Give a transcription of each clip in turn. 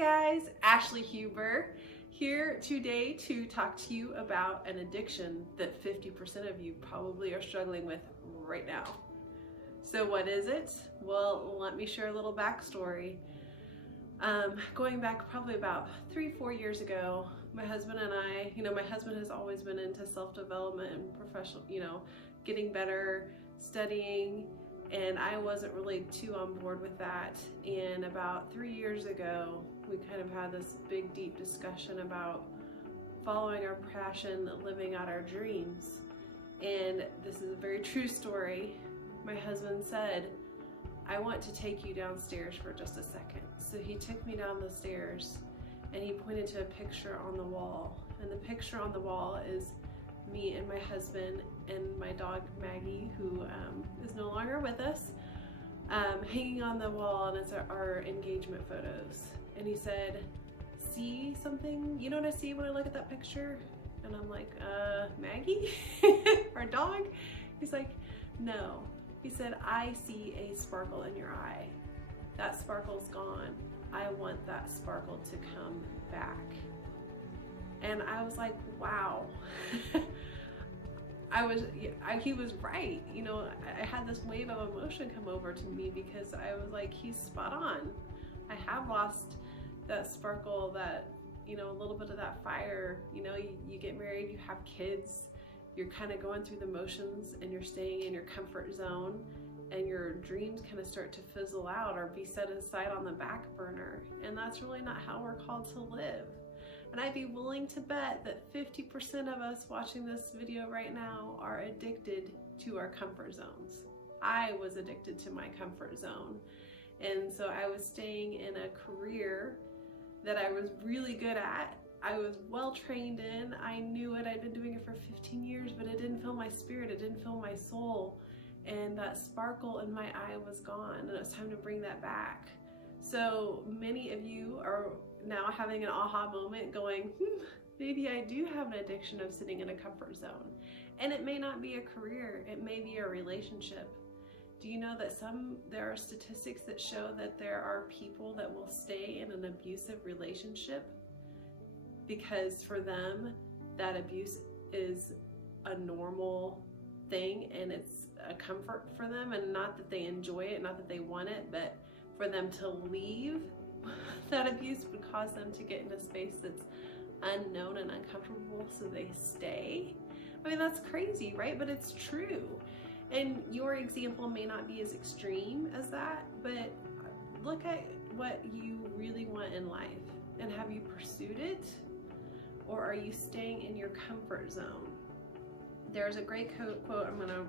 guys, Ashley Huber here today to talk to you about an addiction that 50% of you probably are struggling with right now. So what is it? Well, let me share a little backstory. Going back probably about 3-4 years ago, my husband and I, my husband has always been into self-development and professional, getting better, studying, and I wasn't really too on board with that. And about 3 years ago, we kind of had this big, deep discussion about following our passion, living out our dreams. And this is a very true story. My husband said, "I want to take you downstairs for just a second." So he took me down the stairs and he pointed to a picture on the wall. And the picture on the wall is me and my husband and my dog Maggie, who is no longer with us, hanging on the wall, and it's our engagement photos. And he said, "See something? You know what I see when I look at that picture?" And I'm like, Maggie? Our dog? He's like, "No." He said, "I see a sparkle in your eye. That sparkle's gone. I want that sparkle to come back." And I was like, wow. He was right. I had this wave of emotion come over to me because I was like, he's spot on. I have lost that sparkle, that, a little bit of that fire. You get married, you have kids, you're kind of going through the motions and you're staying in your comfort zone, and your dreams kind of start to fizzle out or be set aside on the back burner. And that's really not how we're called to live. And I'd be willing to bet that 50% of us watching this video right now are addicted to our comfort zones. I was addicted to my comfort zone. And so I was staying in a career that I was really good at. I was well trained in. I knew it. I'd been doing it for 15 years, but it didn't fill my spirit. It didn't fill my soul. And that sparkle in my eye was gone. And it was time to bring that back. So many of you are now having an aha moment going, maybe I do have an addiction of sitting in a comfort zone. And it may not be a career, it may be a relationship. Do you know that there are statistics that show that there are people that will stay in an abusive relationship because for them, that abuse is a normal thing and it's a comfort for them, and not that they enjoy it, not that they want it, but for them to leave that abuse would cause them to get in a space that's unknown and uncomfortable, so they stay. I mean, that's crazy, right? But it's true. And your example may not be as extreme as that, but look at what you really want in life. And have you pursued it? Or are you staying in your comfort zone? There's a great quote, I'm gonna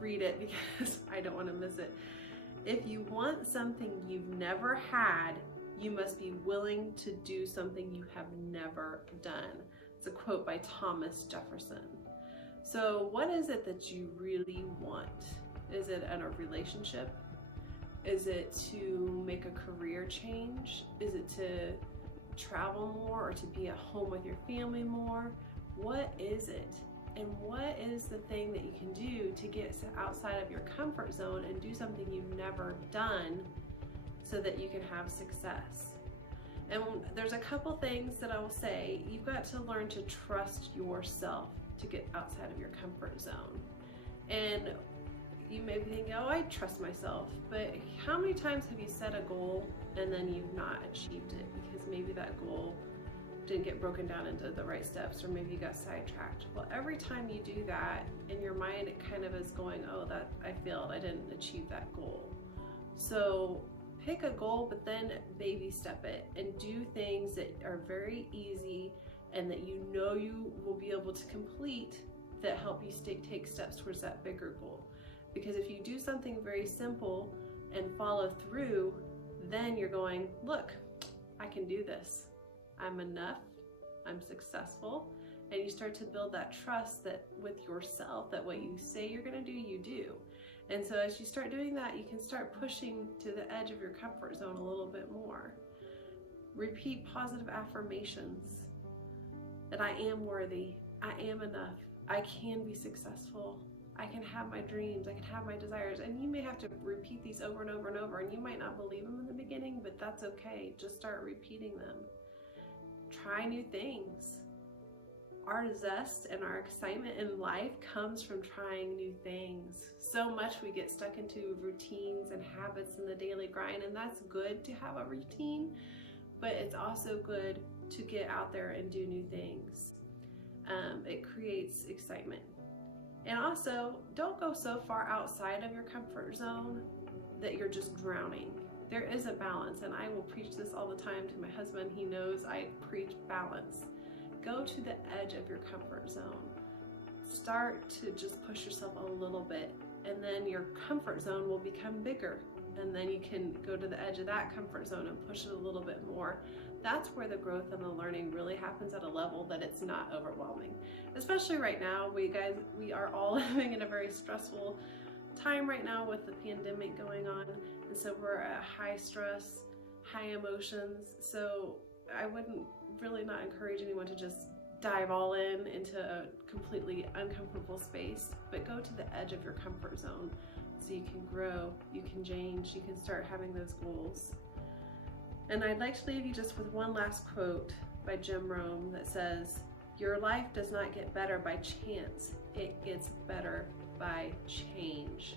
read it because I don't wanna miss it. "If you want something you've never had, you must be willing to do something you have never done." It's a quote by Thomas Jefferson. So what is it that you really want? Is it in a relationship? Is it to make a career change? Is it to travel more or to be at home with your family more? What is it? And what is the thing that you can do to get outside of your comfort zone and do something you've never done so that you can have success? And there's a couple things that I will say. You've got to learn to trust yourself to get outside of your comfort zone. And you may be thinking, "Oh, I trust myself," but how many times have you set a goal and then you've not achieved it because maybe that goal didn't get broken down into the right steps, or maybe you got sidetracked? Well, every time you do that, in your mind it kind of is going, "Oh, that I failed, I didn't achieve that goal." So pick a goal, but then baby step it and do things that are very easy and that you will be able to complete, that help you take steps towards that bigger goal. Because if you do something very simple and follow through, then you're going, "Look, I can do this. I'm enough, I'm successful." And you start to build that trust that with yourself, that what you say you're gonna do, you do. And so as you start doing that, you can start pushing to the edge of your comfort zone a little bit more. Repeat positive affirmations that I am worthy, I am enough, I can be successful, I can have my dreams, I can have my desires. And you may have to repeat these over and over and over, and you might not believe them in the beginning, but that's okay. Just start repeating them. Try new things. Our zest and our excitement in life comes from trying new things. So much we get stuck into routines and habits in the daily grind, and that's good to have a routine, but it's also good to get out there and do new things. It creates excitement. And also, don't go so far outside of your comfort zone that you're just drowning. There is a balance, and I will preach this all the time to my husband. He knows I preach balance. Go to the edge of your comfort zone. Start to just push yourself a little bit, and then your comfort zone will become bigger. And then you can go to the edge of that comfort zone and push it a little bit more. That's where the growth and the learning really happens at a level that it's not overwhelming. Especially right now, we are all living in a very stressful time right now with the pandemic going on. And so we're at high stress, high emotions. So I wouldn't really not encourage anyone to just dive all into a completely uncomfortable space, but go to the edge of your comfort zone so you can grow, you can change, you can start having those goals. And I'd like to leave you just with one last quote by Jim Rohn that says, "Your life does not get better by chance, it gets better by change."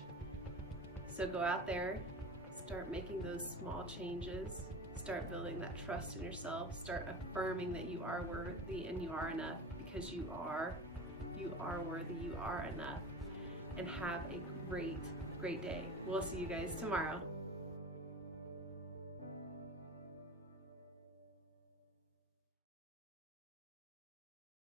So go out there, start making those small changes, start building that trust in yourself, start affirming that you are worthy and you are enough, because you are worthy, you are enough, and have a great day. We'll see you guys tomorrow.